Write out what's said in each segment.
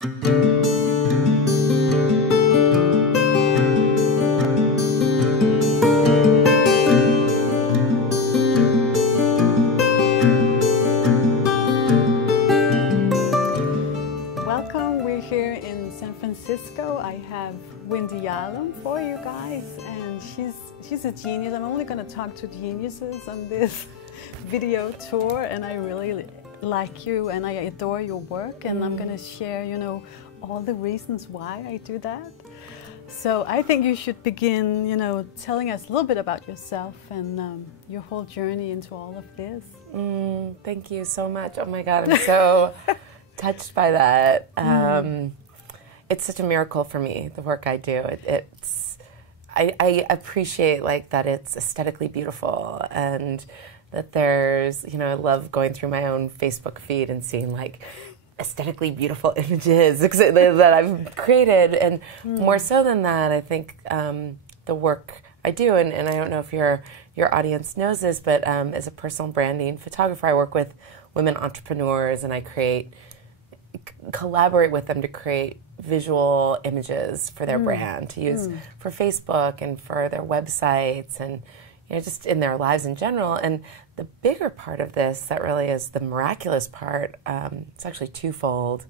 Welcome, we're here in San Francisco. I have Wendy Yalom for you guys, and she's a genius. I'm only going to talk to geniuses on this video tour, and I really like you and I adore your work, and I'm going to share, all the reasons why I do that. So I think you should begin, telling us a little bit about yourself and your whole journey into all of this. Thank you so much. Oh my God, I'm so touched by that. It's such a miracle for me, the work I do. I appreciate that it's aesthetically beautiful, and that there's, I love going through my own Facebook feed and seeing aesthetically beautiful images that I've created. And more so than that, I think the work I do, and I don't know if your audience knows this, but as a personal branding photographer, I work with women entrepreneurs, and I collaborate with them to create visual images for their brand to use for Facebook and for their websites and just in their lives in general. And the bigger part of this that really is the miraculous part, it's actually twofold.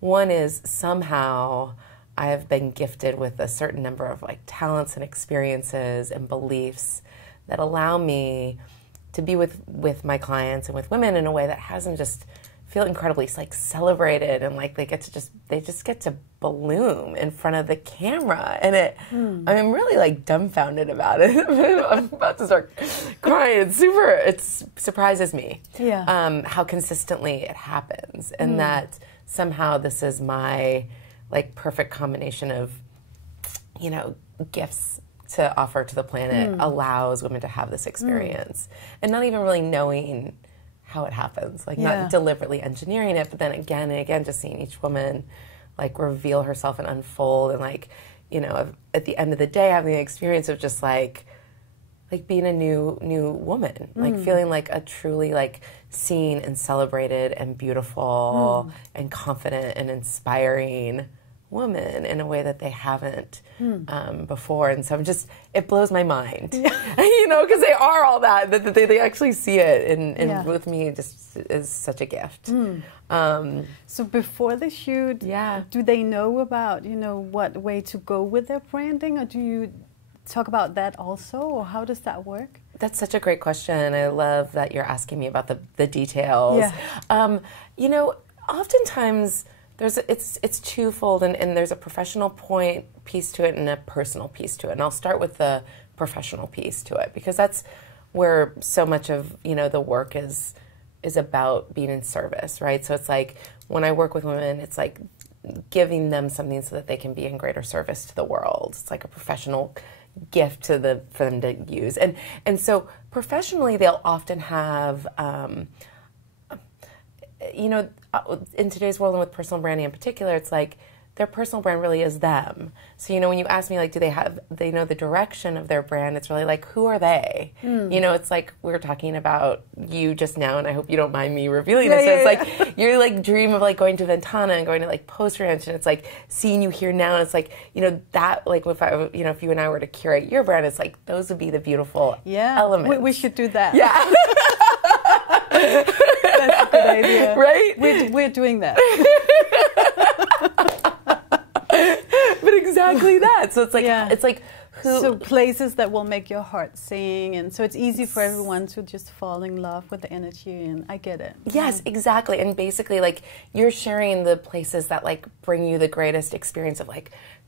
One is somehow I have been gifted with a certain number of talents and experiences and beliefs that allow me to be with my clients and with women in a way that hasn't just feel incredibly celebrated, and they just get to bloom in front of the camera, and I'm really dumbfounded about it. I'm about to start crying. It surprises me how consistently it happens, and that somehow this is my perfect combination of gifts to offer to the planet allows women to have this experience, and not even really knowing how it happens, not deliberately engineering it, but then again and again just seeing each woman reveal herself and unfold, and at the end of the day having the experience of just being a new woman, feeling a truly seen and celebrated and beautiful and confident and inspiring woman in a way that they haven't before. And so it blows my mind, because they are all that they actually see it, and with me it just is such a gift. So before the shoot, do they know about, what way to go with their branding, or do you talk about that also, or how does that work? That's such a great question. I love that you're asking me about the details. Oftentimes it's twofold, and there's a professional piece to it and a personal piece to it. And I'll start with the professional piece to it, because that's where so much of the work is about being in service, right? So it's when I work with women, it's giving them something so that they can be in greater service to the world. It's a professional gift for them to use. And so professionally, they'll often have in today's world and with personal branding in particular, it's their personal brand really is them. So, when you ask me, do they know the direction of their brand, it's really who are they? It's we were talking about you just now, and I hope you don't mind me revealing this. So it's you dream of going to Ventana and going to Post Ranch, and it's seeing you here now, and it's that, if you and I were to curate your brand, it's those would be the beautiful elements. We should do that. Yeah. That's a good idea. Right? We're doing that. But exactly that. So it's who... So places that will make your heart sing, and so it's easy for everyone to just fall in love with the energy, and I get it. Yes, exactly. And basically, you're sharing the places that, bring you the greatest experience of,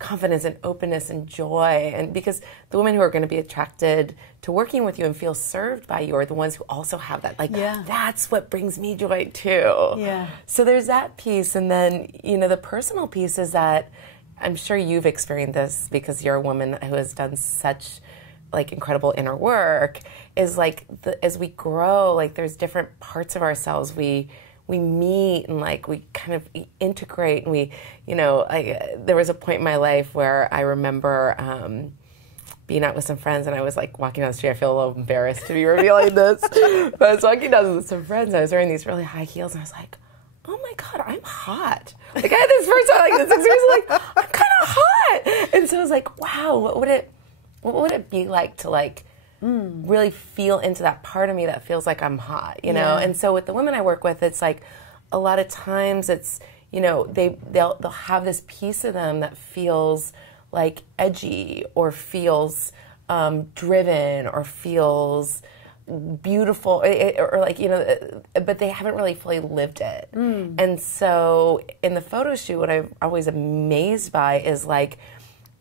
confidence and openness and joy. And because the women who are going to be attracted to working with you and feel served by you are the ones who also have that, that's what brings me joy, too. Yeah. So there's that piece. And then, the personal piece is that I'm sure you've experienced this because you're a woman who has done such incredible inner work, is as we grow, there's different parts of ourselves we meet, and we kind of integrate, and there was a point in my life where I remember being out with some friends, and I was walking down the street. I feel a little embarrassed to be revealing this, but I was walking down with some friends, and I was wearing these really high heels, and I was oh my God, I'm hot. Like I had this first time, like this experience, like I'm kind of hot. And so I was like, wow, what would it be like to like really feel into that part of me that feels like I'm hot, you know? And so with the women I work with, it's like a lot of times it's, you know, they'll have this piece of them that feels like edgy or feels driven or feels beautiful or like, you know, but they haven't really fully lived it. And so in the photo shoot, what I'm always amazed by is like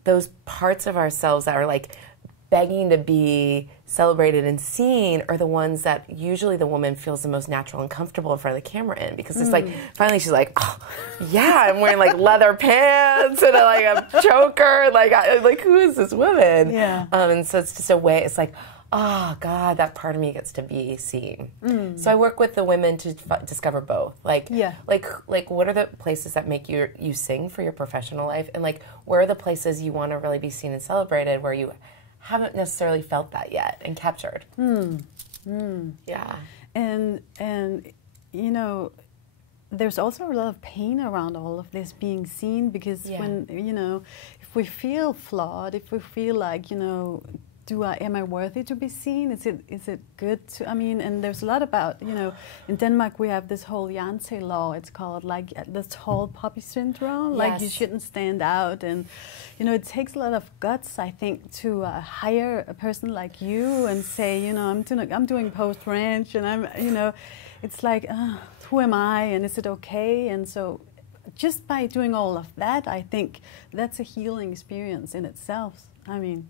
those parts of ourselves that are like begging to be celebrated and seen are the ones that usually the woman feels the most natural and comfortable in front of the camera in, because it's like finally she's like, oh yeah, I'm wearing like leather pants and like a choker, like who is this woman? And so it's just a way, it's like, oh God, that part of me gets to be seen. So I work with the women to discover both. Like what are the places that make you sing for your professional life, and like where are the places you want to really be seen and celebrated where you haven't necessarily felt that yet and captured. Yeah. And you know, there's also a lot of pain around all of this being seen, because when, you know, if we feel flawed, if we feel like, you know, am I worthy to be seen? Is it good to, I mean, and there's a lot about, you know, in Denmark we have this whole Janse law, it's called, like the tall poppy syndrome, like you shouldn't stand out, and, you know, it takes a lot of guts, I think, to hire a person like you and say, you know, I'm doing post-ranch, and I'm, you know, it's like, who am I, and is it okay? And so just by doing all of that, I think that's a healing experience in itself. I mean,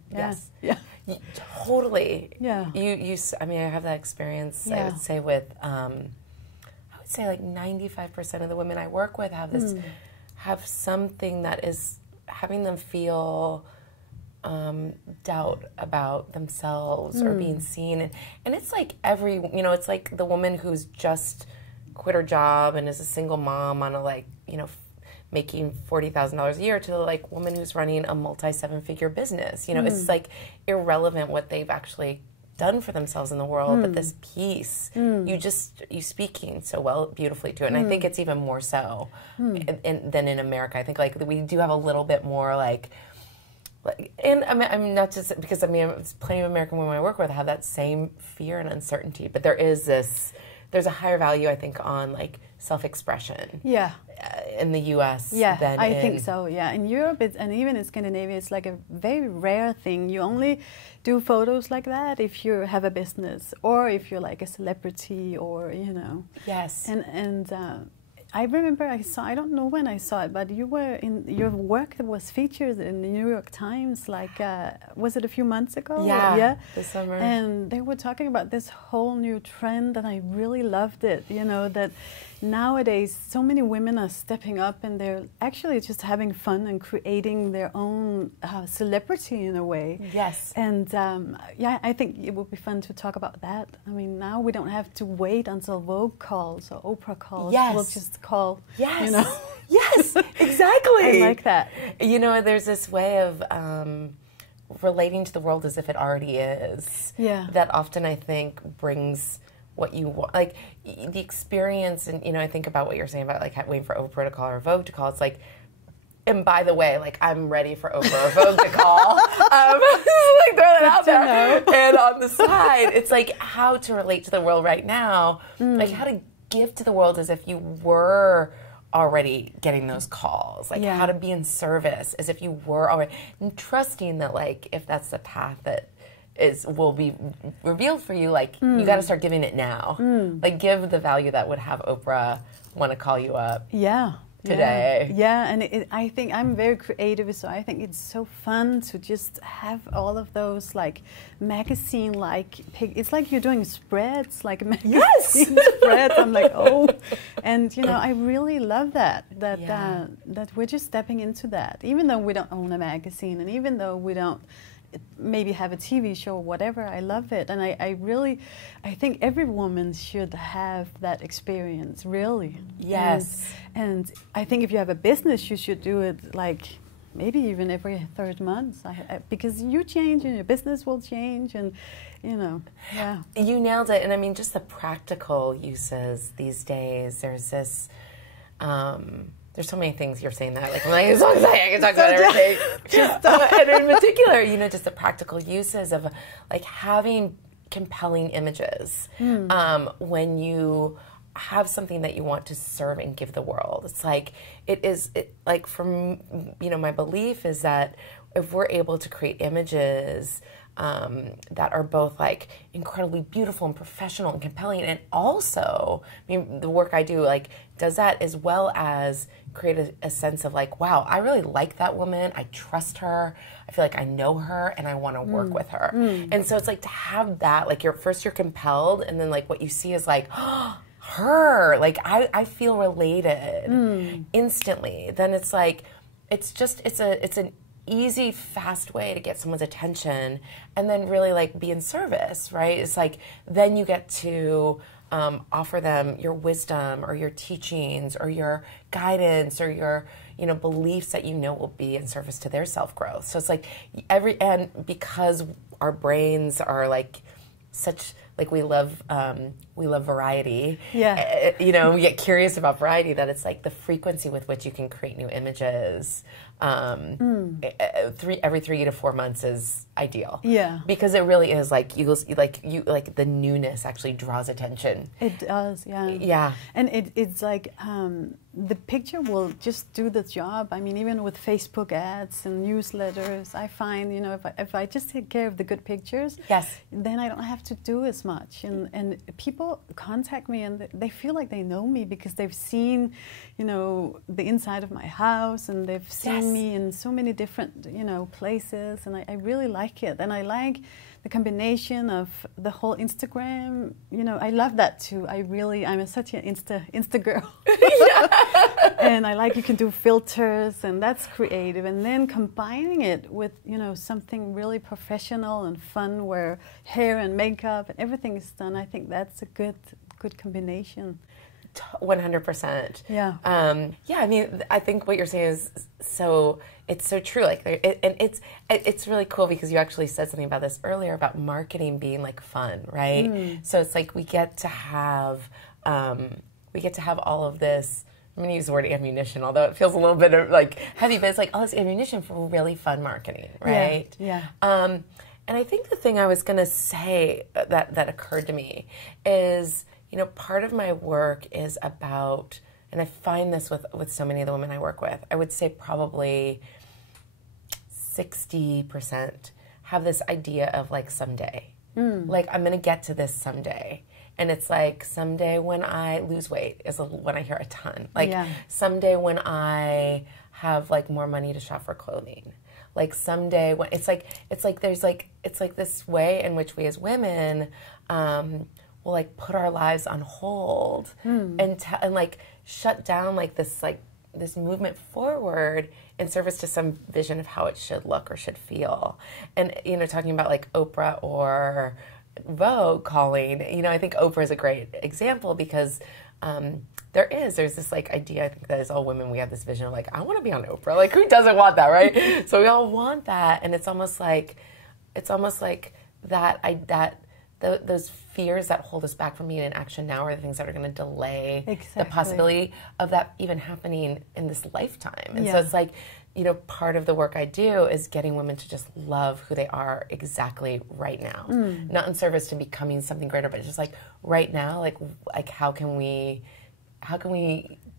totally. Yeah. I mean, I have that experience. I would say with, I would say like 95% of the women I work with have this, have something that is having them feel doubt about themselves or being seen, and it's like you know, it's like the woman who's just quit her job and is a single mom on a, like, you know, making $40,000 a year, to the like woman who's running a multi-7-figure business. You know, it's like irrelevant what they've actually done for themselves in the world, but this piece, you speaking so beautifully to it. And I think it's even more so than in America. I think like we do have a little bit more like, and I'm not just, because I mean, plenty of American women I work with have that same fear and uncertainty, but there's a higher value, I think, on like self-expression. In the U.S. than I think so. In Europe, and even in Scandinavia, it's like a very rare thing. You only do photos like that if you have a business, or if you're like a celebrity, or, you know. And I remember I don't know when I saw it, but your work was featured in the New York Times, like, was it a few months ago? This summer. And they were talking about this whole new trend, and I really loved it, you know, that nowadays so many women are stepping up, and they're actually just having fun and creating their own celebrity in a way. And I think it would be fun to talk about that. I mean, now we don't have to wait until Vogue calls or Oprah calls. We'll just call, you know. Exactly. I like that. You know, there's this way of relating to the world as if it already is. That often, I think, brings what you want, like the experience. And, you know, I think about what you're saying about like waiting for Oprah to call or Vogue to call. It's like, and by the way, like I'm ready for Oprah or Vogue to call. Like throw that out there. And on the side, it's like how to relate to the world right now, like how to give to the world as if you were already getting those calls, like how to be in service as if you were already, and trusting that like if that's the path that will be revealed for you, like you got to start giving it now. Like give the value that would have Oprah want to call you up today. And I think I'm very creative, so I think it's so fun to just have all of those like magazine, like it's like you're doing spreads, like magazine spreads. I'm like, and you know, I really love that we're just stepping into that, even though we don't own a magazine, and even though we don't maybe have a TV show or whatever. I love it, and I think every woman should have that experience, really. And I think if you have a business, you should do it like maybe even every 3rd month, because you change and your business will change, and you know. You nailed it. And I mean, just the practical uses these days. There's this there's so many things you're saying that, like, I'm like, so excited, I can talk about everything. And in particular, you know, just the practical uses of, like, having compelling images when you have something that you want to serve and give the world. It's like, like, from, you know, my belief is that if we're able to create images that are both, like, incredibly beautiful and professional and compelling, and also, I mean, the work I do, like, does that as well as create a sense of, like, wow, I really like that woman, I trust her, I feel like I know her, and I want to work with her. And so it's like, to have that, like, you're compelled, and then, like, what you see is like, oh, her, like, I feel related instantly. Then it's like, it's an easy, fast way to get someone's attention, and then really, like, be in service, right? It's like, then you get to offer them your wisdom or your teachings or your guidance or your, you know, beliefs that you know will be in service to their self-growth. So it's like, and because our brains are, like, such, like, we love variety. Yeah. You know, we get curious about variety, that it's like the frequency with which you can create new images every 3 to 4 months is ideal. Yeah. Because it really is like, like the newness actually draws attention. It does, yeah. Yeah. And it's like the picture will just do the job. I mean, even with Facebook ads and newsletters, I find, you know, if I just take care of the good pictures, yes, then I don't have to do as much. And people contact me and they feel like they know me because they've seen, you know, the inside of my house, and they've seen me in so many different, you know, places, and I really like it. And I like the combination of the whole Instagram, you know, I love that too. I'm such an Insta girl. And I like, you can do filters, and that's creative. And then combining it with, you know, something really professional and fun, where hair and makeup and everything is done. I think that's a good combination. 100%. Yeah. Yeah. I mean, I think what you're saying is it's so true. Like, and it's really cool because you actually said something about this earlier about marketing being, like, fun, right? So it's like we get to have all of this. I'm going to use the word ammunition, although it feels a little bit of, like, heavy, but it's like all this ammunition for really fun marketing, right? Yeah. And I think the thing I was going to say that occurred to me is, you know, part of my work is about, and I find this with so many of the women I work with, I would say probably 60% have this idea of, like, someday. Like, I'm going to get to this someday. And it's like, someday when I lose weight is when I hear a ton. Like, someday when I have, like, more money to shop for clothing. Like, someday when it's like this way in which we as women will, like, put our lives on hold and like shut down, like, this movement forward in service to some vision of how it should look or should feel. And, you know, talking about, like, Oprah or Vogue calling, you know, I think Oprah is a great example because there's this, like, idea, I think, that as all women, we have this vision of, like, I want to be on Oprah. Like, who doesn't want that, right? So we all want that, and it's almost like those fears that hold us back from being in action now are the things that are going to delay the possibility of that even happening in this lifetime. And so it's like, you know, part of the work I do is getting women to just love who they are exactly right now. Not in service to becoming something greater, but just, like, right now, like how can we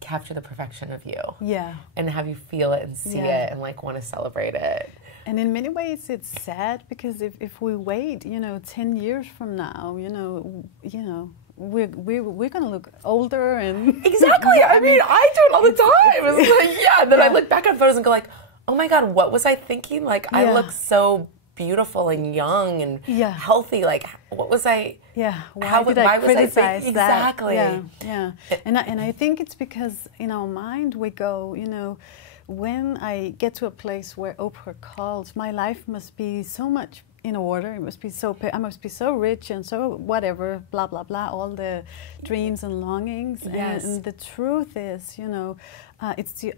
capture the perfection of you? Yeah. And have you feel it and see it and, like, want to celebrate it. And in many ways, it's sad because if we wait, you know, 10 years from now, you know, we're going to look older and exactly. I mean, I do it all the time. It's like, then I look back on photos and go, like, oh my God, what was I thinking? Like, I look so beautiful and young and healthy. Like, what was I? Yeah. Why did I criticize that? Exactly. Yeah. And I think it's because in our mind we go, you know, when I get to a place where Oprah calls, my life must be so much in order. It must be I must be so rich and so whatever, blah, blah, blah, all the dreams and longings. Yes. And the truth is, you know, it's the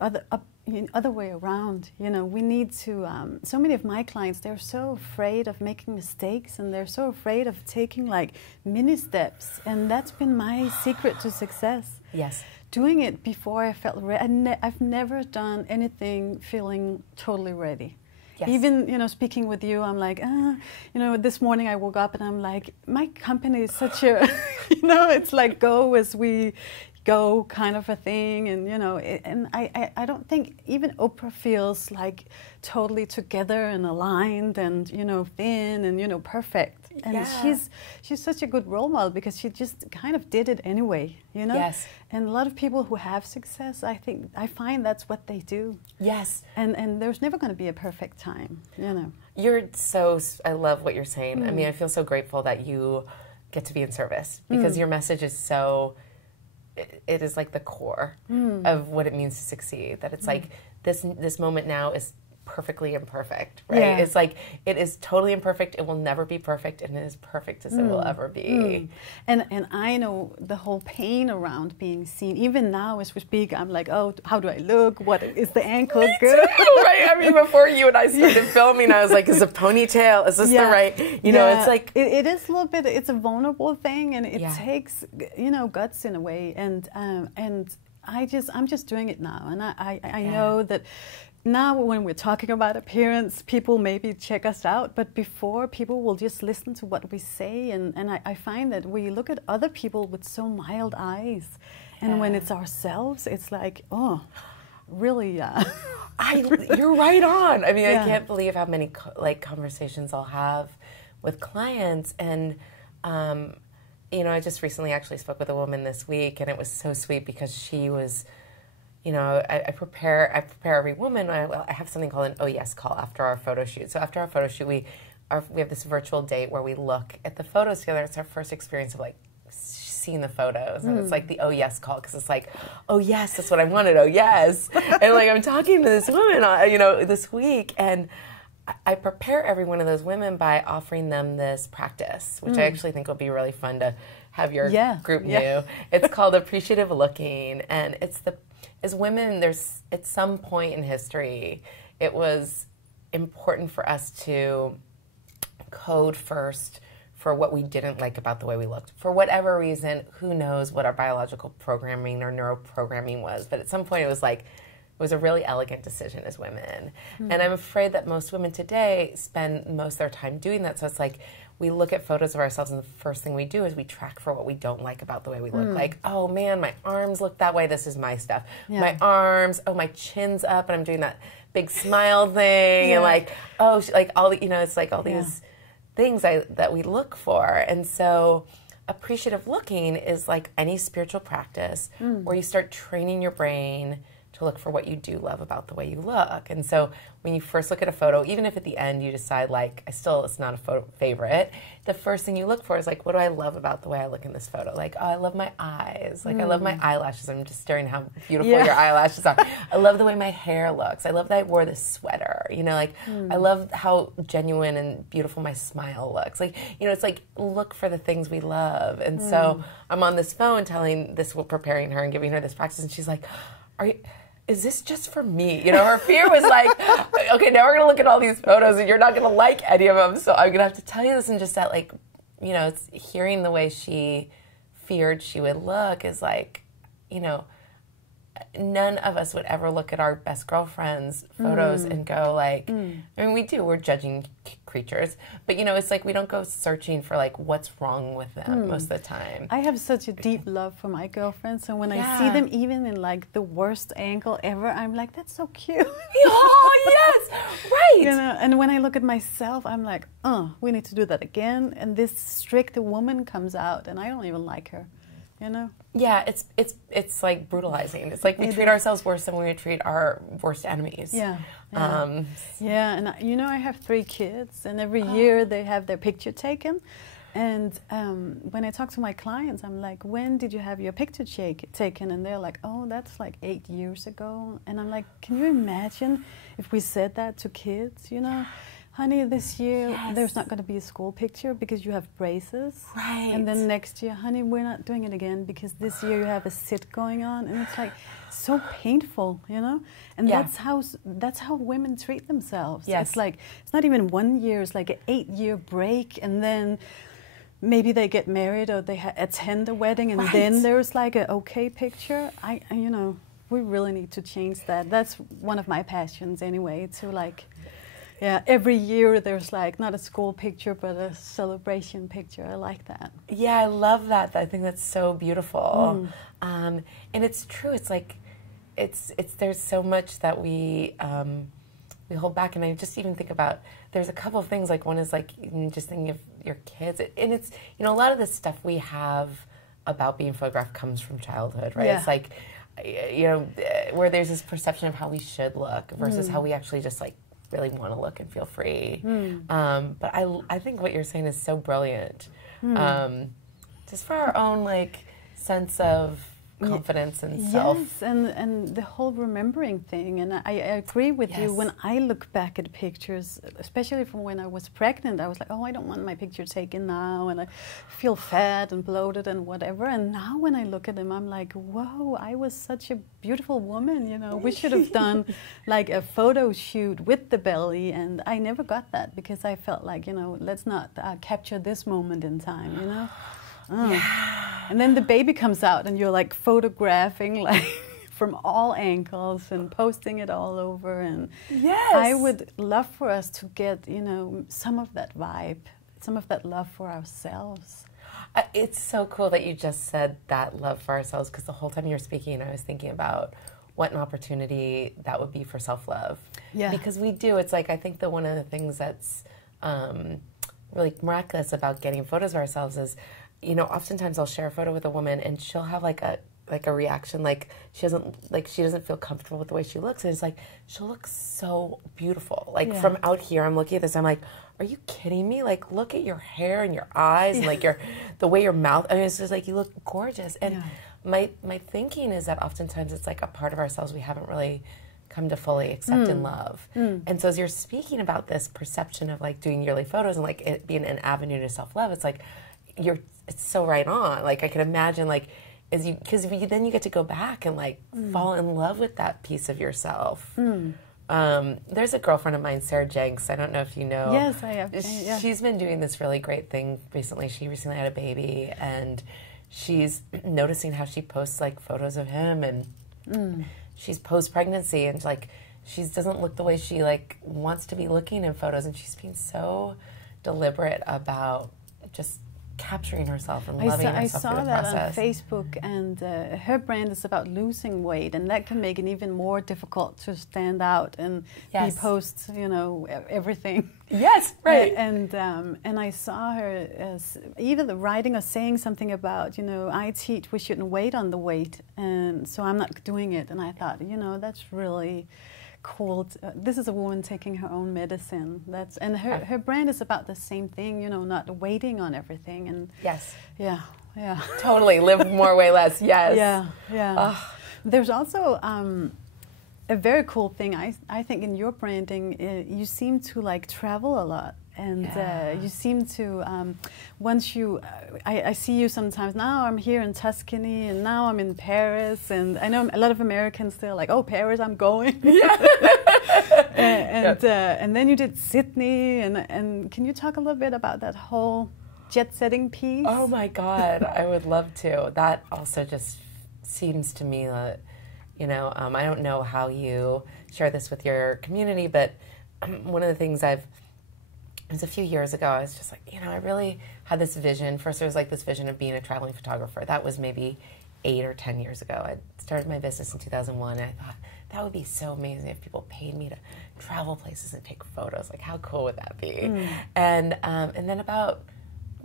other way around. You know, we need to, so many of my clients, they're so afraid of making mistakes, and they're so afraid of taking, like, mini steps. And that's been my secret to success. Yes. doing it before I felt ready. I've never done anything feeling totally ready. Yes. Even, you know, speaking with you, I'm like, you know, this morning I woke up and I'm like, my company is such a, you know, it's like go as we go kind of a thing. And, you know, and I don't think even Oprah feels like totally together and aligned and, you know, thin and, you know, perfect. And she's such a good role model because she just kind of did it anyway, you know? Yes. And a lot of people who have success, I find that's what they do. Yes. And there's never going to be a perfect time, you know? I love what you're saying. I mean, I feel so grateful that you get to be in service because your message is so, it is like the core of what it means to succeed. That it's like this moment now is perfectly imperfect, right? Yeah. It's like, it is totally imperfect, it will never be perfect, and it is perfect as it will ever be. And I know the whole pain around being seen. Even now as we speak, I'm like, oh, how do I look? What is the ankle good? Right? I mean, before you and I started filming, I was like, is a ponytail, is this the right, you know, it's like... It is a little bit, it's a vulnerable thing, and it takes, you know, guts in a way, and I'm just doing it now, and I know that now when we're talking about appearance, people maybe check us out, but before, people will just listen to what we say, and I find that we look at other people with so mild eyes, and when it's ourselves, it's like, oh, really, you're right on. I mean, I can't believe how many conversations I'll have with clients, and you know, I just recently actually spoke with a woman this week, and it was so sweet because she was, you know, I prepare every woman. I have something called an oh yes call after our photo shoot. So after our photo shoot, we have this virtual date where we look at the photos together. It's our first experience of like seeing the photos, and it's like the oh yes call, because it's like, oh yes, that's what I wanted. Oh yes, and like I'm talking to this woman, you know, this week, and I prepare every one of those women by offering them this practice, which I actually think will be really fun to have your group do. It's called appreciative looking, and as women, there's at some point in history, it was important for us to code first for what we didn't like about the way we looked. For whatever reason, who knows what our biological programming or neuroprogramming was, but at some point it was like, it was a really elegant decision as women. And I'm afraid that most women today spend most of their time doing that. So it's like, we look at photos of ourselves, and the first thing we do is we track for what we don't like about the way we look. Like, oh man, my arms look that way, this is my stuff. My arms, oh, my chin's up, and I'm doing that big smile thing, and like, oh, like all the, you know, it's like all these things that we look for. And so appreciative looking is like any spiritual practice where you start training your brain to look for what you do love about the way you look. And so when you first look at a photo, even if at the end you decide like, it's not a favorite, the first thing you look for is like, what do I love about the way I look in this photo? Like, oh, I love my eyes. Like, I love my eyelashes. I'm just staring how beautiful your eyelashes are. I love the way my hair looks. I love that I wore this sweater. You know, like, I love how genuine and beautiful my smile looks. Like, you know, it's like, look for the things we love. And so I'm on this phone preparing her and giving her this practice, and she's like, is this just for me? You know, her fear was like, okay, now we're going to look at all these photos and you're not going to like any of them, so I'm going to have to tell you this. And just that, like, you know, it's hearing the way she feared she would look is like, you know, none of us would ever look at our best girlfriend's photos and go like, I mean, we do, we're judging creatures, but you know, it's like we don't go searching for like what's wrong with them most of the time. I have such a deep love for my girlfriends, and when I see them even in like the worst angle ever, I'm like, that's so cute. Oh yes, right. You know, and when I look at myself, I'm like, oh, we need to do that again, and this strict woman comes out, and I don't even like her. You know? Yeah, it's like brutalizing. It's like we treat ourselves worse than we treat our worst enemies. Yeah. And you know, I have 3 kids, and every year they have their picture taken. And when I talk to my clients, I'm like, when did you have your picture taken? And they're like, oh, that's like 8 years ago. And I'm like, can you imagine if we said that to kids, you know? Honey, this year there's not going to be a school picture because you have braces. Right. And then next year, honey, we're not doing it again because this year you have a sit going on. And it's like so painful, you know? And that's how women treat themselves. Yes. It's like, it's not even 1 year, it's like an 8-year break. And then maybe they get married or they attend a wedding, and then there's like an okay picture. You know, we really need to change that. That's one of my passions anyway, to like, yeah, every year there's like not a school picture but a celebration picture. I like that. Yeah, I love that. I think that's so beautiful. And it's true. It's like, there's so much that we hold back. And I just even think about, there's a couple of things, like one is like just thinking of your kids, and it's, you know, a lot of the stuff we have about being photographed comes from childhood, right? Yeah. It's like, you know, where there's this perception of how we should look versus how we actually just like really want to look and feel free. But I think what you're saying is so brilliant. Just for our own like sense of confidence and self. Yes, and the whole remembering thing. And I agree with you. When I look back at pictures, especially from when I was pregnant, I was like, oh, I don't want my picture taken now, and I feel fat and bloated and whatever. And now when I look at them, I'm like, whoa, I was such a beautiful woman, you know. We should have done like a photo shoot with the belly, and I never got that because I felt like, you know, let's not capture this moment in time, you know. And then the baby comes out and you're like photographing like from all angles and posting it all over, and I would love for us to get, you know, some of that vibe, some of that love for ourselves. It's so cool that you just said that love for ourselves, because the whole time you were speaking I was thinking about what an opportunity that would be for self-love. Yeah. Because we do, it's like, I think that one of the things that's really miraculous about getting photos of ourselves is, you know, oftentimes I'll share a photo with a woman and she'll have like a reaction, like she doesn't feel comfortable with the way she looks, and it's like, she'll look so beautiful. Like from out here, I'm looking at this, I'm like, are you kidding me? Like, look at your hair and your eyes and like the way your mouth, I mean, it's just like, you look gorgeous. And my thinking is that oftentimes it's like a part of ourselves we haven't really come to fully accept and love. And so as you're speaking about this perception of like doing yearly photos and like it being an avenue to self-love, it's like, it's so right on. Like I can imagine, like, because then you get to go back and like fall in love with that piece of yourself. There's a girlfriend of mine, Sarah Jenks. I don't know if you know. Yes, I have. She's been doing this really great thing recently. She recently had a baby, and she's noticing how she posts like photos of him, and she's post-pregnancy, and like she doesn't look the way she like wants to be looking in photos, and she's being so deliberate about just capturing herself and loving herself. I saw that on Facebook, and her brand is about losing weight, and that can make it even more difficult to stand out and be posts, you know, everything. Yes, right. And I saw her as either writing or saying something about, you know, I teach we shouldn't wait on the weight, and so I'm not doing it. And I thought, you know, that's really cool. This is a woman taking her own medicine. And her brand is about the same thing, you know, not waiting on everything. And totally live more, way less. Yes. Yeah. There's also a very cool thing I think in your branding. You seem to like travel a lot. And you seem to, once you, I see you sometimes, now I'm here in Tuscany, and now I'm in Paris, and I know a lot of Americans still like, oh, Paris, I'm going. And then you did Sydney, and can you talk a little bit about that whole jet-setting piece? Oh my God, I would love to. That also just seems to me that, you know, I don't know how you share this with your community, but one of the things it was a few years ago, I was just like, you know, I really had this vision. First, there was like this vision of being a traveling photographer. That was maybe 8 or 10 years ago. I started my business in 2001, and I thought that would be so amazing if people paid me to travel places and take photos. Like, how cool would that be? And then about,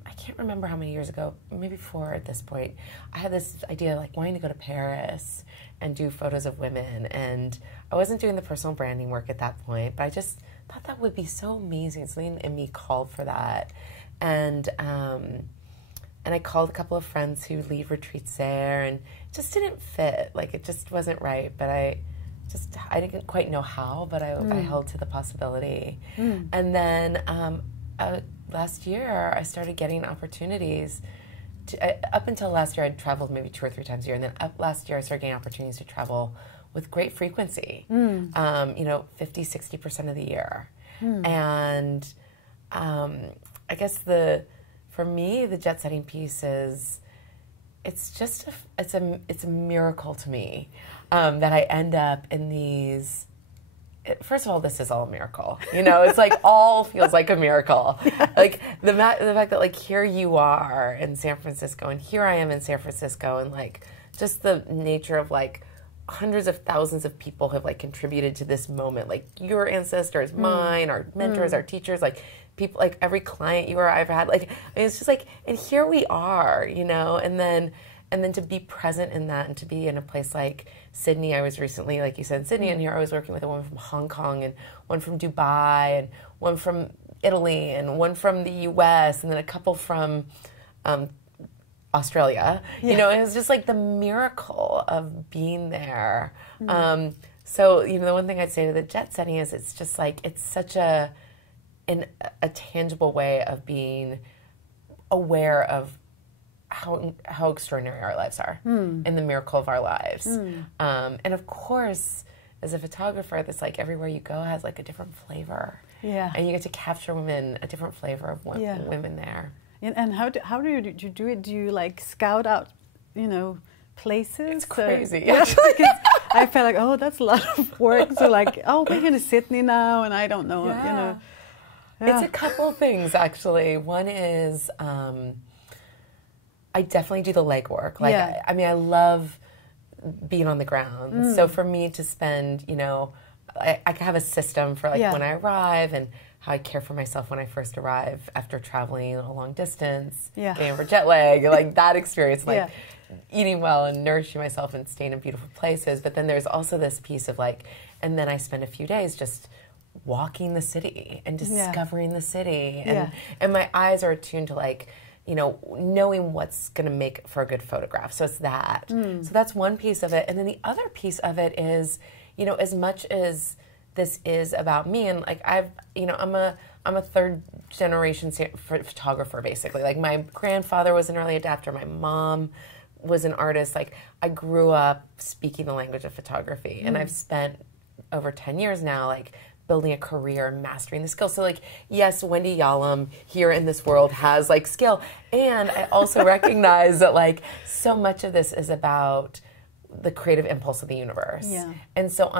I can't remember how many years ago, maybe 4 at this point, I had this idea of like wanting to go to Paris and do photos of women. And I wasn't doing the personal branding work at that point, but I just thought that would be so amazing. Something in me called for that. And I called a couple of friends who lead retreats there, and it just didn't fit. Like, it just wasn't right. But I didn't quite know how, but I held to the possibility. And then last year, I started getting opportunities. Up until last year, I'd traveled maybe 2 or 3 times a year. And then last year, I started getting opportunities to travel with great frequency, you know, 50, 60% of the year. And I guess for me, the jet setting piece is, it's just it's a miracle to me that I end up in these. First of all, this is all a miracle. You know, it's like all feels like a miracle. Yes. Like the fact that like here you are in San Francisco and here I am in San Francisco, and like just the nature of like hundreds of thousands of people have like contributed to this moment. Like your ancestors, mine, our mentors, our teachers, like people, like every client you or I've had. Like it's just like, and here we are, you know, and then to be present in that and to be in a place like Sydney. I was recently, like you said, in Sydney, and here I was working with a woman from Hong Kong and one from Dubai and one from Italy and one from the US and then a couple from Australia. Yeah. You know, it was just like the miracle of being there. So, you know, the one thing I'd say to the jet setting is it's just like, it's such a tangible way of being aware of how extraordinary our lives are and the miracle of our lives. And of course, as a photographer, that's like everywhere you go has like a different flavor. Yeah. And you get to capture women, a different flavor of women there. And how do you do it? Do you like scout out, you know, places? It's crazy. I felt like, oh, that's a lot of work. So like, oh, we're going to Sydney now, and I don't know, you know. Yeah. It's a couple things, actually. One is I definitely do the legwork. Like, I mean, I love being on the ground. So for me to spend, you know, I have a system for like when I arrive and how I care for myself when I first arrive after traveling a long distance, getting over jet lag, like that experience, like eating well and nourishing myself and staying in beautiful places. But then there's also this piece of like, and then I spend a few days just walking the city and discovering the city. And my eyes are attuned to like, you know, knowing what's going to make for a good photograph. So it's that. So that's one piece of it. And then the other piece of it is, you know, as much as this is about me, and like I'm a third generation photographer basically. Like my grandfather was an early adapter. My mom was an artist. Like I grew up speaking the language of photography, and I've spent over 10 years now, like building a career, mastering the skill. So like, yes, Wendy Yalom here in this world has like skill. And I also recognize that like so much of this is about the creative impulse of the universe. And so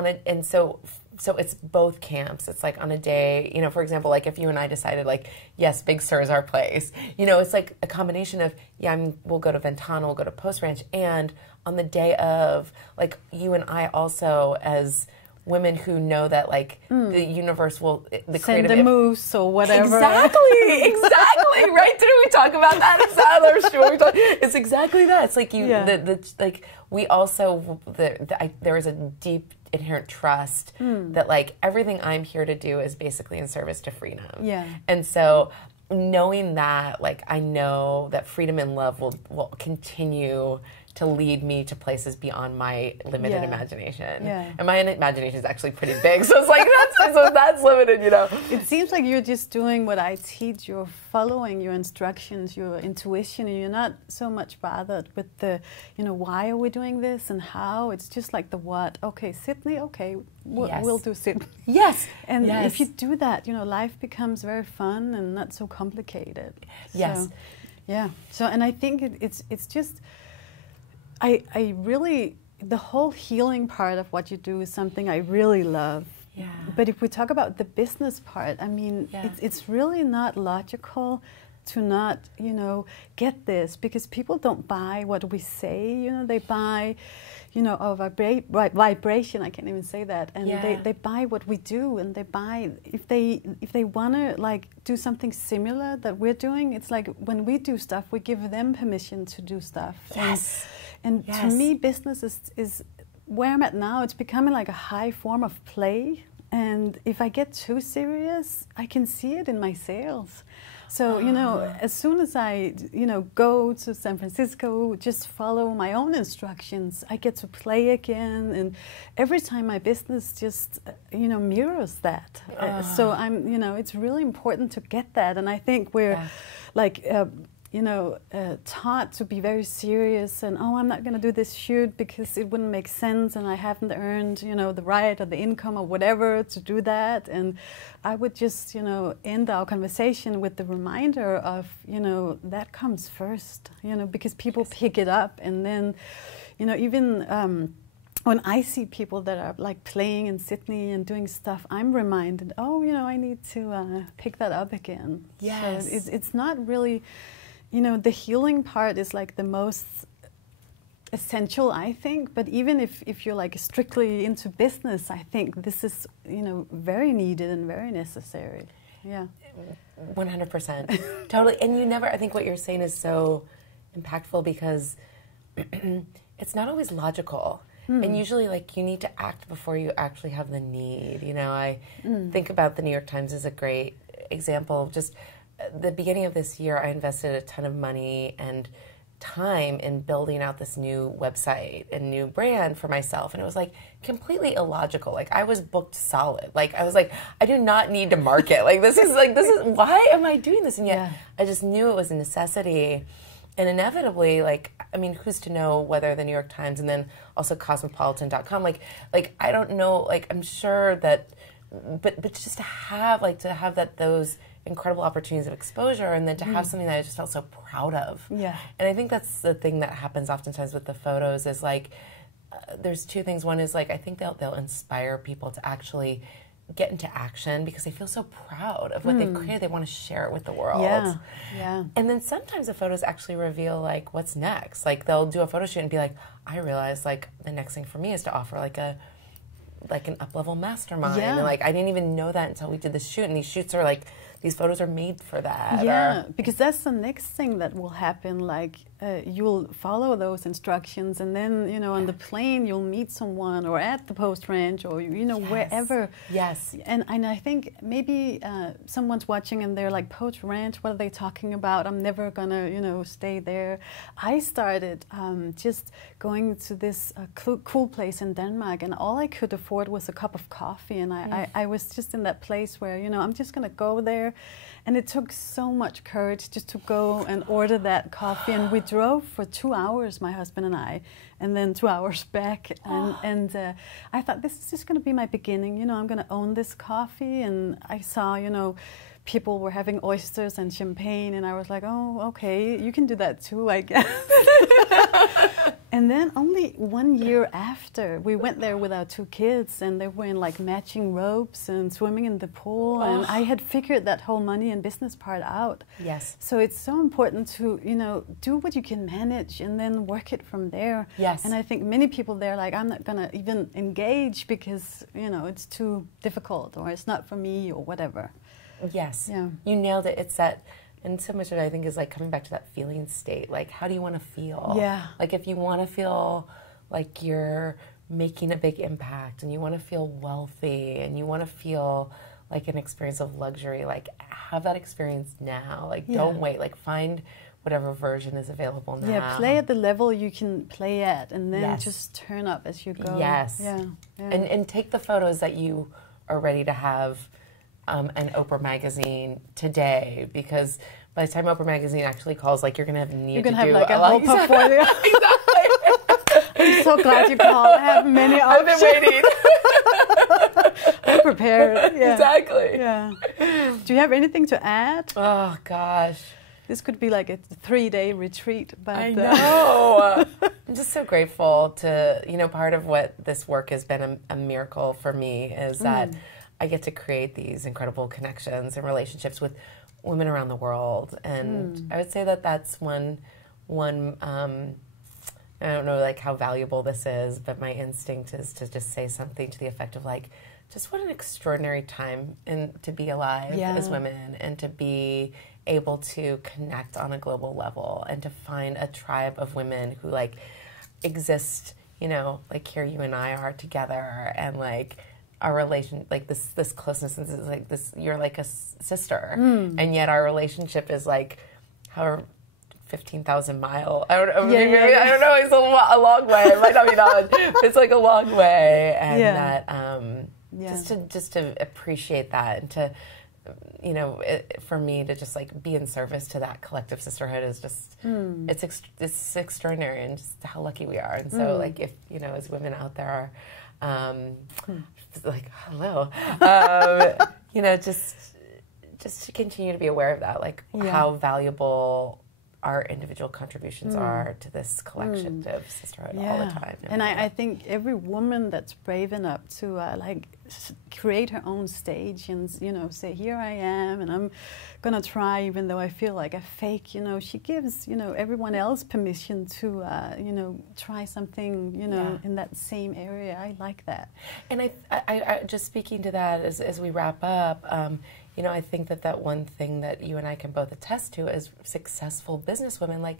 so it's both camps. It's like on a day, you know, for example, like if you and I decided like, yes, Big Sur is our place, you know, it's like a combination of, we'll go to Ventana, we'll go to Post Ranch. And on the day of, like you and I also as women who know that like the universe will send the moose or whatever. Exactly, right? Didn't we talk about that? It's exactly that. It's like like we also there is a deep inherent trust that like everything I'm here to do is basically in service to freedom. And so knowing that, like I know that freedom and love will continue to lead me to places beyond my limited imagination. And my imagination is actually pretty big, so it's like that's limited, you know. It seems like you're just doing what I teach. You're following your instructions, your intuition, and you're not so much bothered with the, you know, why are we doing this and how. It's just like the what. Okay, Sydney. Okay, we'll do Sydney. And if you do that, you know, life becomes very fun and not so complicated. So, and I think it's just. I really, the whole healing part of what you do is something I really love. But if we talk about the business part, I mean, it's really not logical to not, you know, get this, because people don't buy what we say, you know, they buy, you know, our vibration, I can't even say that, and they buy what we do, and they buy, if they want to like do something similar that we're doing, it's like when we do stuff, we give them permission to do stuff. And to me, business is where I'm at now. It's becoming like a high form of play. And if I get too serious, I can see it in my sales. So, you know, as soon as I, you know, go to San Francisco, just follow my own instructions, I get to play again. And every time my business just, you know, mirrors that. So I'm, you know, it's really important to get that. And I think we're like, taught to be very serious and, oh, I'm not going to do this shoot because it wouldn't make sense and I haven't earned, the right or the income or whatever to do that. And I would just, end our conversation with the reminder of, that comes first, because people pick it up. And then, even when I see people that are like playing in Sydney and doing stuff, I'm reminded, oh, I need to pick that up again. Yes. So it's not really... the healing part is like the most essential, I think. But even if you're like strictly into business, I think this is, very needed and very necessary. Yeah. 100%. Totally. And I think what you're saying is so impactful because it's not always logical. And usually, like, you need to act before you actually have the need. I think about the New York Times as a great example of just... the beginning of this year, I invested a ton of money and time in building out this new website and new brand for myself. And it was like completely illogical. Like I was booked solid. Like I was like, I do not need to market. This is why am I doing this? And yet I just knew it was a necessity. And inevitably, who's to know whether the New York Times and then also cosmopolitan.com, I don't know, I'm sure that, but just to have those incredible opportunities of exposure and then to have something that I just felt so proud of. Yeah. And I think that's the thing that happens oftentimes with the photos is there's two things. One is I think they'll inspire people to actually get into action because they feel so proud of what they've created. They want to share it with the world. Yeah. Yeah. And then sometimes the photos actually reveal what's next. They'll do a photo shoot and be like, I realize the next thing for me is to offer an up-level mastermind. Yeah. And I didn't even know that until we did this shoot. And these shoots are these photos are made for that. Yeah, because that's the next thing that will happen. You'll follow those instructions, and then on the plane you'll meet someone, or at the post ranch, or wherever. Yes. And I think maybe someone's watching and they're like, post ranch, what are they talking about? I'm never gonna stay there. I started just going to this cool place in Denmark, and all I could afford was a cup of coffee, and I was just in that place where I'm just gonna go there. And it took so much courage just to go and order that coffee. And we drove for 2 hours, my husband and I, and then 2 hours back. And I thought, this is just going to be my beginning. I'm going to own this coffee. And I saw, people were having oysters and champagne. And I was like, oh, okay, you can do that too, I guess. And then only 1 year after, we went there with our 2 kids, and they were in matching robes and swimming in the pool. And I had figured that whole money and business part out. Yes. So it's so important to, do what you can manage and then work it from there. Yes. And I think many people there I'm not going to even engage because, it's too difficult, or it's not for me, or whatever. Yes. Yeah. You nailed it. It's that. And so much of it, I think, is coming back to that feeling state. How do you want to feel? Yeah. If you want to feel like you're making a big impact, and you want to feel wealthy, and you want to feel like an experience of luxury, have that experience now. Don't wait. Find whatever version is available now. Yeah, play at the level you can play at, and then just turn up as you go. Yes. Yeah. And take the photos that you are ready to have an Oprah Magazine today, because by the time Oprah Magazine actually calls, you're going to have a whole portfolio. Exactly. I'm so glad you called. I have many options. I've been waiting. I'm prepared. Yeah. Exactly. Yeah. Do you have anything to add? Oh, gosh. This could be a 3-day retreat. But I know. I'm just so grateful to, part of what this work has been a miracle for me is that I get to create these incredible connections and relationships with women around the world. And I would say that that's one I don't know how valuable this is, but my instinct is to just say something to the effect of just what an extraordinary time to be alive as women, and to be able to connect on a global level, and to find a tribe of women who exist, here you and I are together, and our relation, this closeness, is this, you're like a sister, and yet our relationship is however 15,000 mile. I don't know. I don't know. It's a long way. It might not be that. It's a long way, and that just to appreciate that, and to you know, for me to just like be in service to that collective sisterhood is just, it's extraordinary, and just how lucky we are. And so like, if, you know, as women out there are, like, hello, you know, just to continue to be aware of that, like how valuable our individual contributions are to this collection of sisterhood all the time. And I think every woman that's brave enough to like create her own stage and, you know, say, here I am and I'm gonna try even though I feel like a fake, you know, she gives, you know, everyone else permission to, you know, try something, you know, in that same area. I like that. And I just speaking to that as we wrap up, you know, I think that one thing that you and I can both attest to as successful businesswomen, like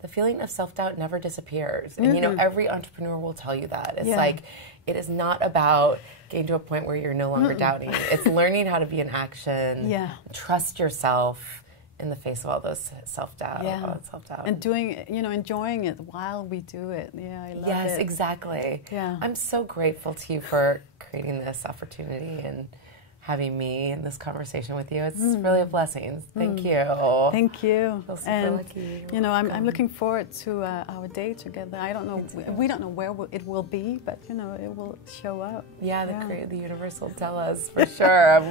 the feeling of self-doubt never disappears. And, you know, every entrepreneur will tell you that. It's like, it is not about getting to a point where you're no longer doubting. It's learning how to be in action, trust yourself in the face of all those self-doubt. And doing, you know, enjoying it while we do it. Yeah, I love it. Yes, exactly. Yeah. I'm so grateful to you for creating this opportunity and having me in this conversation with you. It's really a blessing. Thank you. Thank you. I feel super and lucky. You know, I'm looking forward to our day together. I don't know, we don't know where it will be, but you know, it will show up. Yeah, the universe will tell us for sure.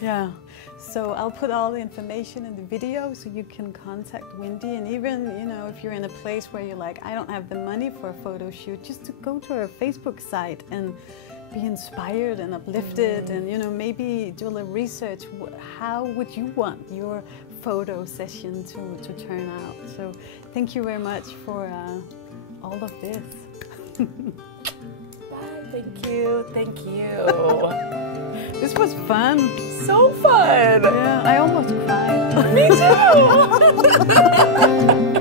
Yeah. So I'll put all the information in the video so you can contact Wendy. And even, you know, if you're in a place where you're like, I don't have the money for a photo shoot, just to go to her Facebook site and be inspired and uplifted, and, you know, maybe do a little research. How would you want your photo session to turn out? So thank you very much for all of this. Bye. Thank you. Thank you. This was fun. So fun. Yeah, I almost cried. Me too.